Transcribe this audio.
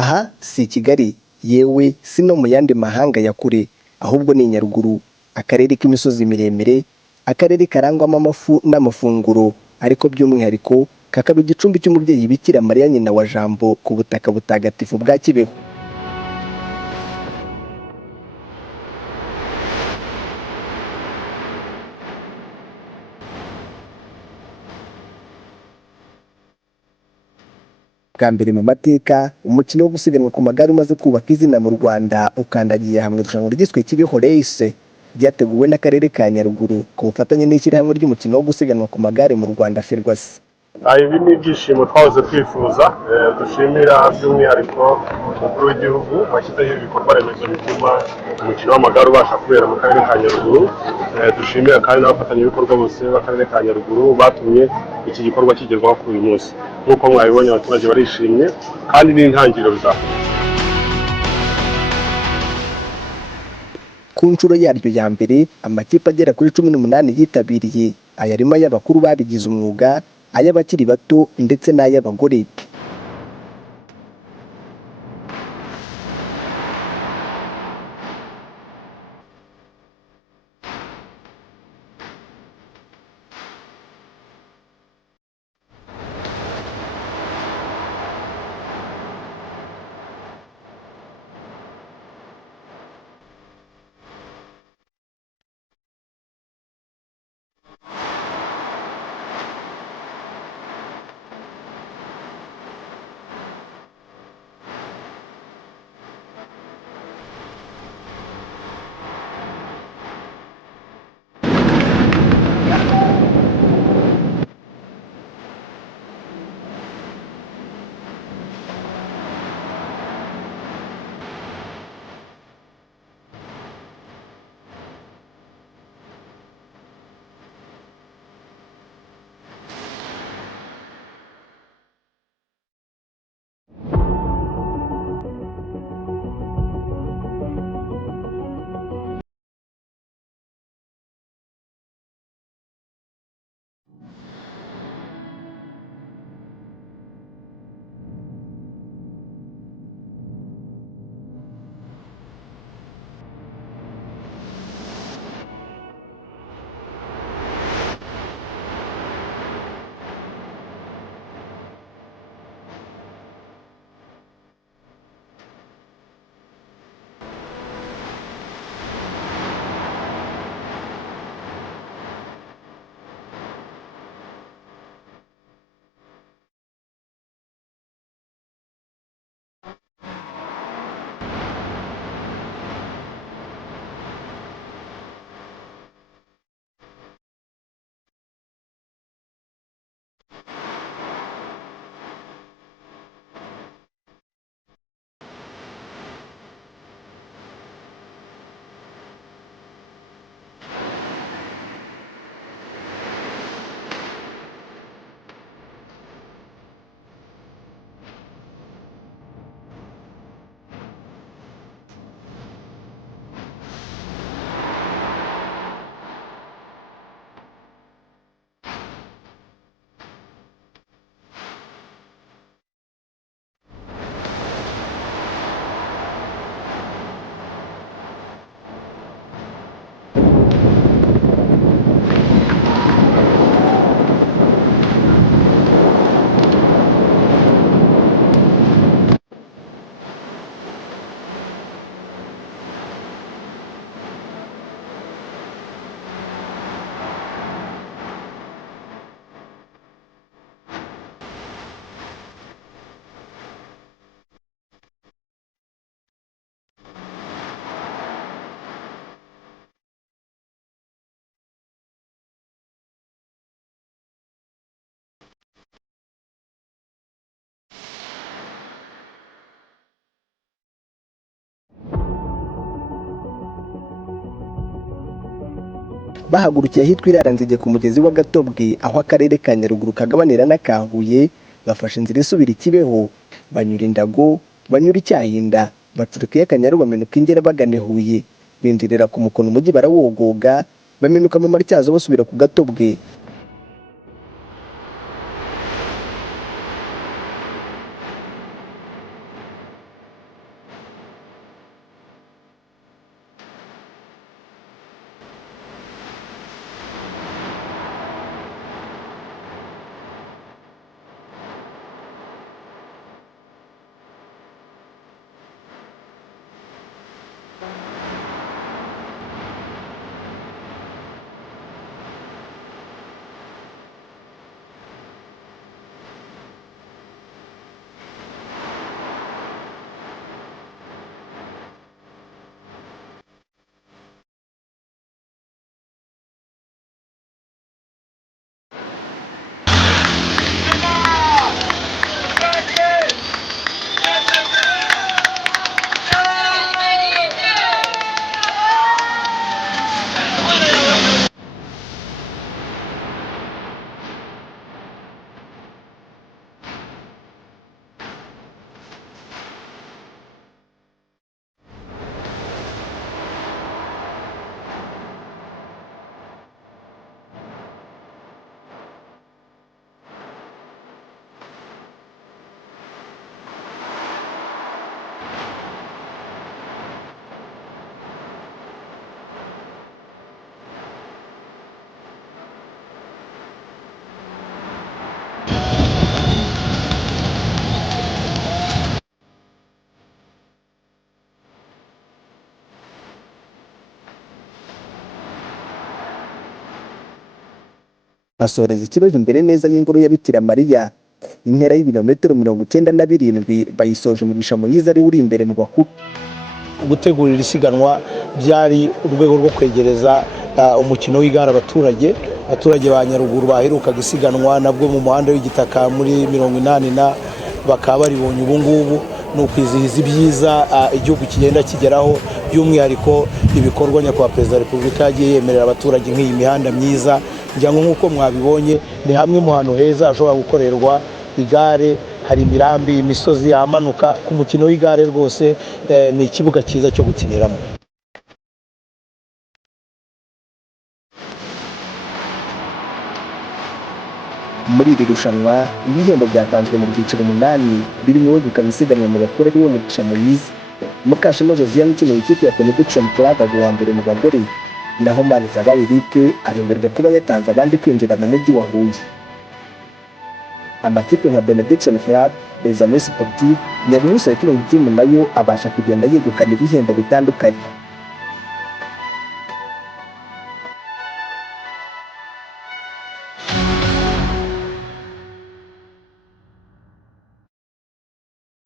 Aha si Kigali yewe si no mu yandi mahanga ya kure, ahubwo ni Nyaruguru, akarere k'imisozi miremire, akarere karangwamo amafu n'amafunguro, ariko by'umwihariko kakaba igicumbi cy'umubyeyi Bikira Mariya nyina wa Jambo ku butaka butagatifu bwa Kibeho. Bwa mbere mu mateka umukino wo gusiganwa ku magare umaze kubaka izina mu Rwanda ukandagiye hamwe irushanwa ryiswe Kibeho Race, ryateguwe n'akarere ka Nyaruguru ku bufatanye n'ishyirahamwe ry'umukino wo gusiganwa ku magare mu Rwanda Ferwacy. Ibi ni ibyishimo twahoze twifuza, dushimira by'umwihariko umukuru w'igihugu washyizeho ibikorwa remezo bituma umukino w'amagare ubasha kubera mu karere ka Nyaruguru. Dushimira kandi n'abafatanyabikorwa bose b'akarere ka Nyaruguru batumye iki gikorwa kigerwaho kuri uyu munsi. Nk'uko mwabibonye abaturage barishimye kandi n'intangiriro bizakomeza. Ku nshuro yaryo ya mbere amakipe agera kuri 18 yitabiriye, aya arimo ay'abakuru babigize umwuga, ay'abakiri bato ndetse n'ay'abagore. Bahagurukiye ahitwa Iraranzige ku mugezi wa Gatobwe, aho akarere ka Nyaruguru kagabanira n'aka Huye, bafashe inzira isubira i Kibeho, banyura Indago, banyura Icyahinda, baturuka y'Akanyaru bamenuka Ingera bagana Huye, binjirira ku Mukono umujyi barawogoga, bamenuka mu Matyazo basubira ku Gatobwe. asoreza ikibazo imbere neza y'ingoro ya Bikira Mariya. Intera y'ibirometero 97 bayisoje Mugisha Moise ari uri imbere mu bakuru. Gutegurira isiganwa byari urwego rwo kwegereza umukino w'igare abaturage ba Nyaruguru baherukaga isiganwa nabwo mu muhanda w'igitaka muri 80 bakaba baribonye ubu ngubu no kwizihiza ibyiza igihugu kigenda kigeraho, by'umwihariko ibikorwa nyakubahwa Perezida wa Repubulika yagiye yemerera abaturage nk'iyi mihanda myiza. Ngira ngo nk'uko mwabibonye ni hamwe mu hantu heza hashobora gukorerwa igare, hari imirambi, imisozi amanuka ku mukino w'igare, rwose ni ikibuga cyiza cyo gukiniramo. Muri iri rushanwa ibihembo byatanzwe mu byiciro 8 birimo wegukana isiganwa mu bakuru ariwe Mugisha Moise. Mukashema Josiane ukina ikipe ya Benediction Club wa mbere mu bagore, naho Manizabayo Eric aremberwa kuba yatanze abandi kwinjira mu mujyi wa Huye. Amakipe nka Benediction Club, Les Amis Sportifs, Nyarwaya Cycling Team nayo abasha kugenda yegukana ibihembo bitandukanye.